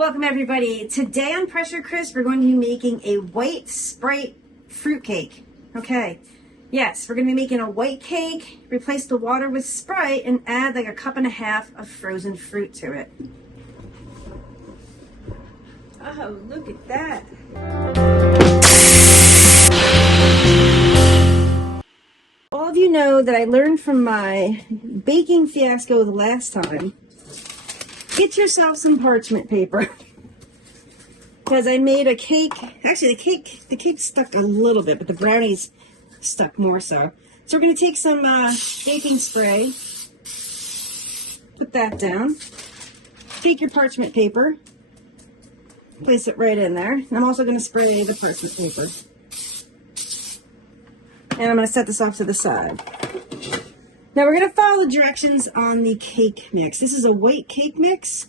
Welcome everybody. Today on Pressure Crisp, we're going to be making a white Sprite fruitcake. Okay, yes, we're going to be making a white cake, replace the water with Sprite, and add like a cup and a half of frozen fruit to it. Oh, look at that. All of you know that I learned from my baking fiasco the last time. Get yourself some parchment paper. Because I made a cake. Actually, the cake stuck a little bit, but the brownies stuck more so. So we're going to take some baking spray. Put that down. Take your parchment paper. Place it right in there. And I'm also going to spray the parchment paper. And I'm going to set this off to the side. Now we're going to follow the directions on the cake mix. This is a white cake mix.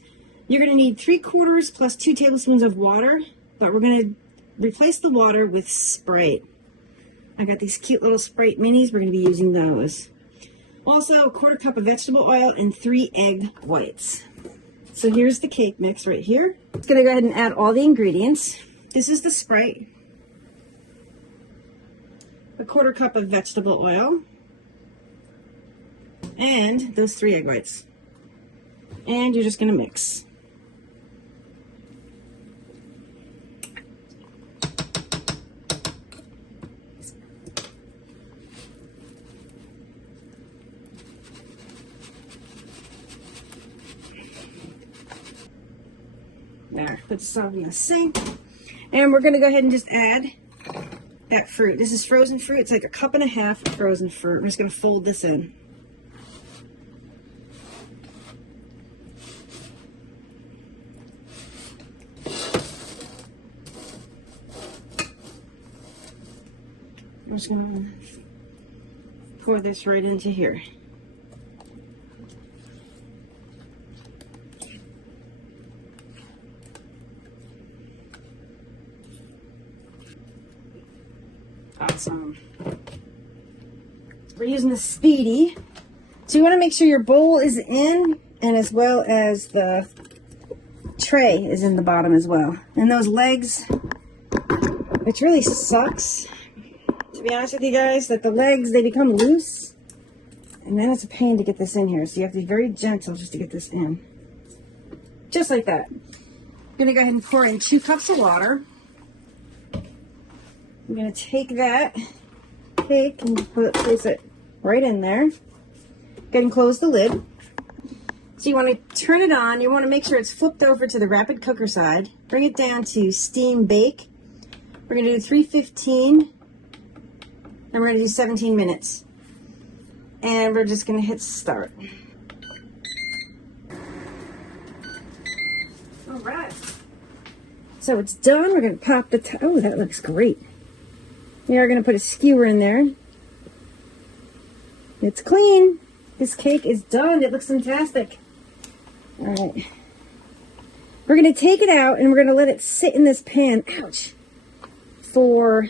You're going to need 3/4 plus 2 tablespoons of water, but we're going to replace the water with Sprite. I got these cute little Sprite minis. We're going to be using those. Also, 1/4 cup of vegetable oil and 3 egg whites. So here's the cake mix right here. I'm going to go ahead and add all the ingredients. This is the Sprite. 1/4 cup of vegetable oil. And those 3 egg whites. And you're just going to mix. There, put this off in the sink. And we're going to go ahead and just add that fruit. This is frozen fruit. It's like a cup and a half of frozen fruit. I'm just going to fold this in. I'm just going to pour this right into here. Awesome. We're using the Speedi. So you want to make sure your bowl is in, and as well as the tray is in the bottom as well. And those legs, which really sucks, to be honest with you guys, that the legs, they become loose. And then it's a pain to get this in here. So you have to be very gentle just to get this in. Just like that. I'm going to go ahead and pour in 2 cups of water. I'm going to take that cake and place it right in there. Go ahead and close the lid. So you want to turn it on. You want to make sure it's flipped over to the rapid cooker side. Bring it down to steam bake. We're going to do 315. And we're going to do 17 minutes. And we're just going to hit start. All right. So it's done. We're going to pop the oh, that looks great. We are going to put a skewer in there. It's clean. This cake is done. It looks fantastic. All right. We're going to take it out and we're going to let it sit in this pan, ouch, for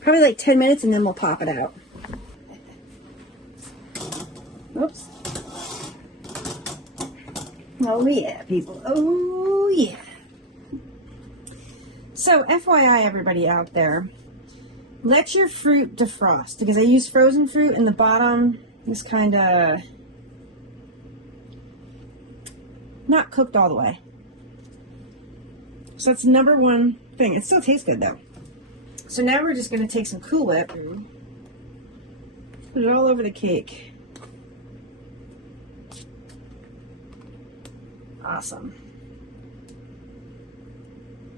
probably like 10 minutes, and then we'll pop it out. Oops. Oh yeah, people. Oh yeah. So FYI, everybody out there, let your fruit defrost, because I use frozen fruit and the bottom is kind of not cooked all the way. So that's number one thing. It still tastes good though. So now we're just going to take some Cool Whip, put it all over the cake. Awesome.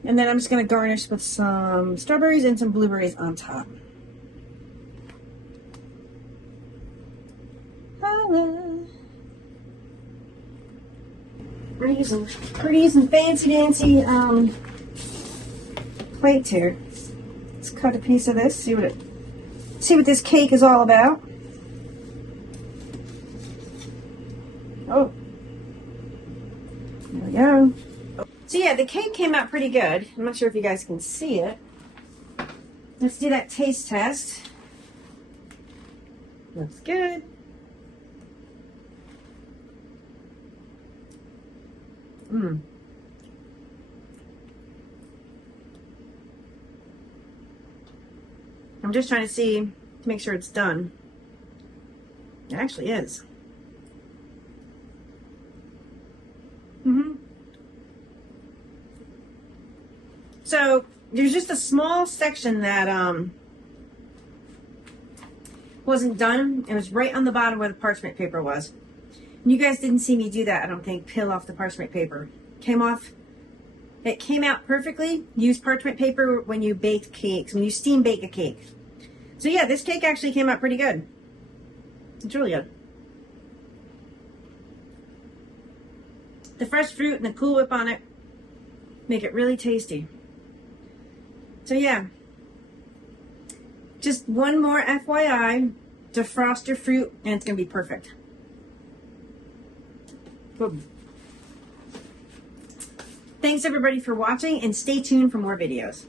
And then I'm just going to garnish with some strawberries and some blueberries on top. We're using fancy dancy plates here. Let's cut a piece of this. See what this cake is all about. Oh, there we go. So yeah, the cake came out pretty good. I'm not sure if you guys can see it. Let's do that taste test. Looks good. I'm just trying to see, to make sure it's done. It actually is. So there's just a small section that wasn't done. It was right on the bottom where the parchment paper was. And you guys didn't see me do that, I don't think. Peel off the parchment paper. Came off. It came out perfectly. Use parchment paper when you bake cakes, when you steam bake a cake. So yeah, this cake actually came out pretty good. It's really good. The fresh fruit and the Cool Whip on it make it really tasty. So yeah, just one more FYI, defrost your fruit and it's going to be perfect. Boom. Thanks everybody for watching and stay tuned for more videos.